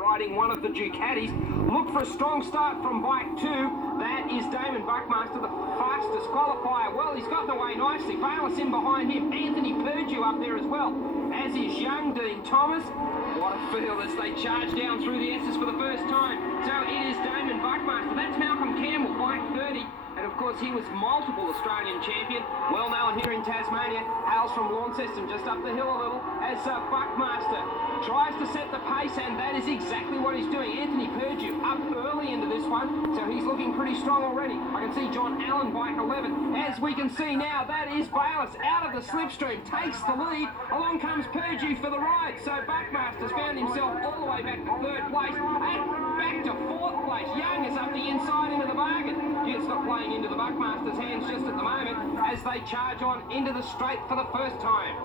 riding one of the Ducatis. Look for a strong start from bike 2. That is Damon Buckmaster, the fastest qualifier. Well, he's gotten away nicely. Bayless in behind him. Anthony Purdue up there as well, as is young Dean Thomas. What a feel as they charge down through the S's for the first time. So it is Damon Buckmaster. That's Malcolm Campbell, bike 30. And of course, he was multiple Australian champion, well known here in Tasmania, hails from Launceston, just up the hill a little, as Buckmaster tries to set the pace, and that is exactly what he's doing. Anthony Purdue up early into this one, so he's looking pretty strong already. I can see John Allen, bike 11. As we can see now, that is Bayless out of the slipstream, takes the lead. Along comes Purdue for the ride, so Buckmaster's found himself all the way back to 3rd place, and back to 4th place. Young is up the inside into the bargain. It's not playing into the Buckmaster's hands just at the moment as they charge on into the straight for the first time.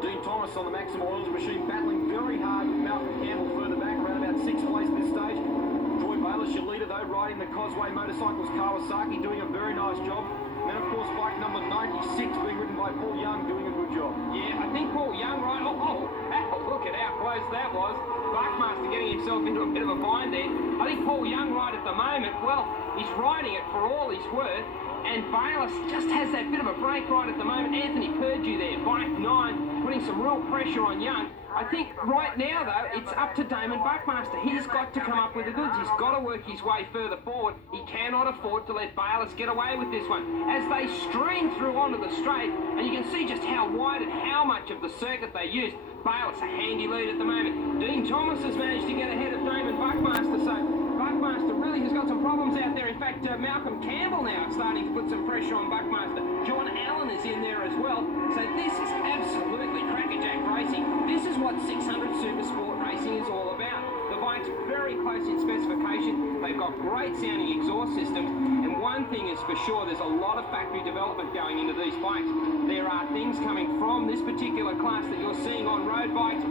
Dean Thomas on the Maxim Oils machine, battling very hard with Malcolm Campbell further back, around about 6th place at this stage. Troy Bayless, your leader though, riding the Cosway Motorcycles Kawasaki, doing a very nice job. And then of course bike number 96 being ridden by Paul Young, doing a good job. Yeah, I think Paul Young, right? Oh, look at how close that was. Buckmaster getting himself into a bit of a bind there. I think Paul Young right at the moment, well, he's riding it for all he's worth. And Bayless just has that bit of a break right at the moment. Anthony Purdue there, bike 9, putting some real pressure on Young. I think right now, though, it's up to Damon Buckmaster. He's got to come up with the goods. He's got to work his way further forward. He cannot afford to let Bayless get away with this one. As they stream through onto the straight, and you can see just how wide and how much of the circuit they use. Bayless, a handy lead at the moment. Dean Thomas has managed to get ahead of Damon Buckmaster, so Buckmaster really has got some problems out there. In fact, Malcolm Campbell now starting to put some pressure on Buckmaster. John Allen is in there as well. So this is absolutely crackerjack racing. This is what 600 Super Sport racing is all about. The bike's very close in specification. They've got great sounding exhaust systems. And one thing is for sure, there's a lot of factory development going into these bikes. There are things coming from this particular class that you're seeing on road bikes.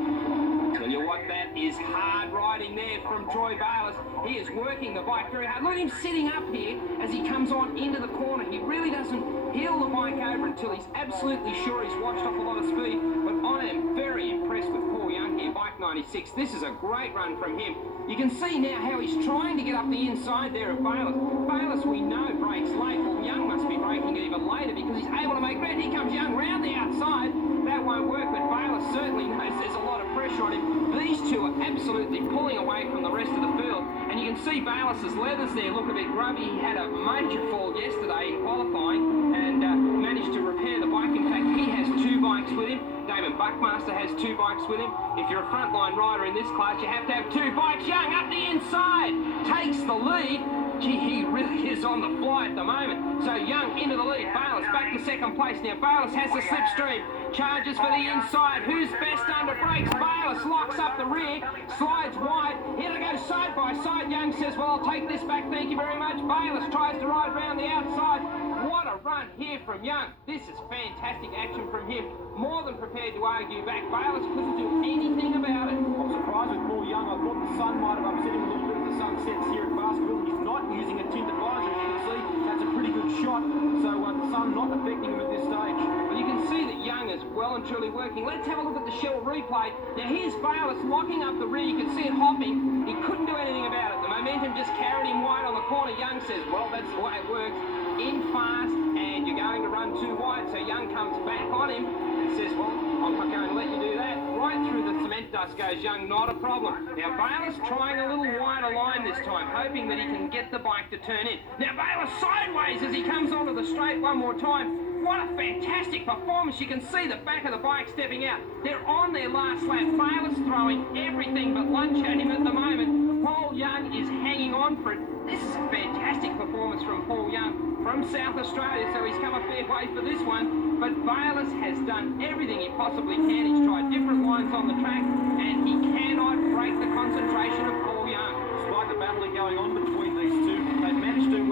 Tell you what, that is hard riding there from Troy Bayless. He is working the bike very hard. Look at him sitting up here as he comes on into the corner. He really doesn't heel the bike over until he's absolutely sure he's washed off a lot of speed. But I am very impressed with Paul Young here, bike 96. This is a great run from him. You can see now how he's trying to get up the inside there of Bayless. Bayless, we know, breaks late. Well, Young must be breaking even later because he's able to make ground. Here comes Young round the outside. That won't work, but Bayless certainly knows there's a lot of pressure on him. These two are absolutely pulling away from the rest of the field. And you can see Bayless's leathers there look a bit grubby. He had a major fall yesterday in qualifying and managed to repair the bike. In fact, he has 2 bikes with him. Damon Buckmaster has 2 bikes with him. If you're a frontline rider in this class, you have to have 2 bikes. Young up the inside, takes the lead. Gee, he really is on the fly at the moment. So Young into the lead. Bayless back to 2nd place. Now Bayless has the slipstream. Charges for the inside. Who's best under brakes? Bayless locks up the rear. Slides wide. Here they go side by side. Young says, well, I'll take this back. Thank you very much. Bayless tries to ride round the outside. What a run here from Young. This is fantastic action from him. More than prepared to argue back. Bayless couldn't do anything about it. I'm surprised with Paul Young. I thought the sun might have upset him a little bit as the sun sets here at Baskerville. He's not using a tinted visor, as you can see. That's a pretty good shot. So the sun not affecting him at this stage. Well, you can see that Young is well and truly working. Let's have a look at the Shell replay. Now here's Bayless locking up the rear. You can see it hopping. He couldn't do anything about it. The momentum just carried him wide on the corner. Young says, well, that's the way it works. In fast, and you're going to run too wide. So Young comes back on him and says, well, I'm not going to let you do that. Right through the cement dust goes Young, not a problem. Now Bayless trying a little wider line this time, hoping that he can get the bike to turn in. Now Bayless sideways as he comes onto the straight one more time. What a fantastic performance. You can see the back of the bike stepping out. They're on their last lap. Bayless throwing everything but lunch at him at the moment. Paul Young is hanging on for it. This is a fantastic performance from Paul Young from South Australia, so he's come a fair way for this one. But Bayless has done everything he possibly can. He's tried different lines on the track, and he cannot break the concentration of Paul Young. Despite the battling going on between these two, they've managed to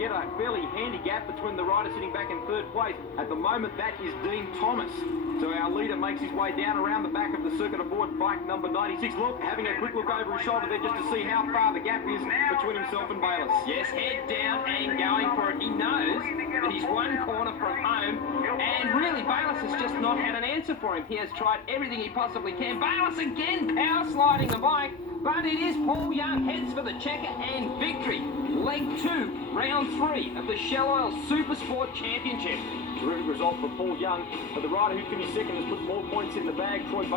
get a fairly handy gap between the rider sitting back in third place. At the moment, that is Dean Thomas. So our leader makes his way down around the back of the circuit aboard bike number 96. Look, having a quick look over his shoulder there just to see how far the gap is between himself and Bayless. Yes, head down and going for it. He knows that he's one corner from home, and really Bayless has just not had an answer for him. He has tried everything he possibly can. Bayless again power sliding the bike, but it is Paul Young heads for the checker and victory. Leg 2, round 3 of the Shell Oil Super Sport Championship. Terrific result for Paul Young, but the rider who finished second has put more points in the bag. Troy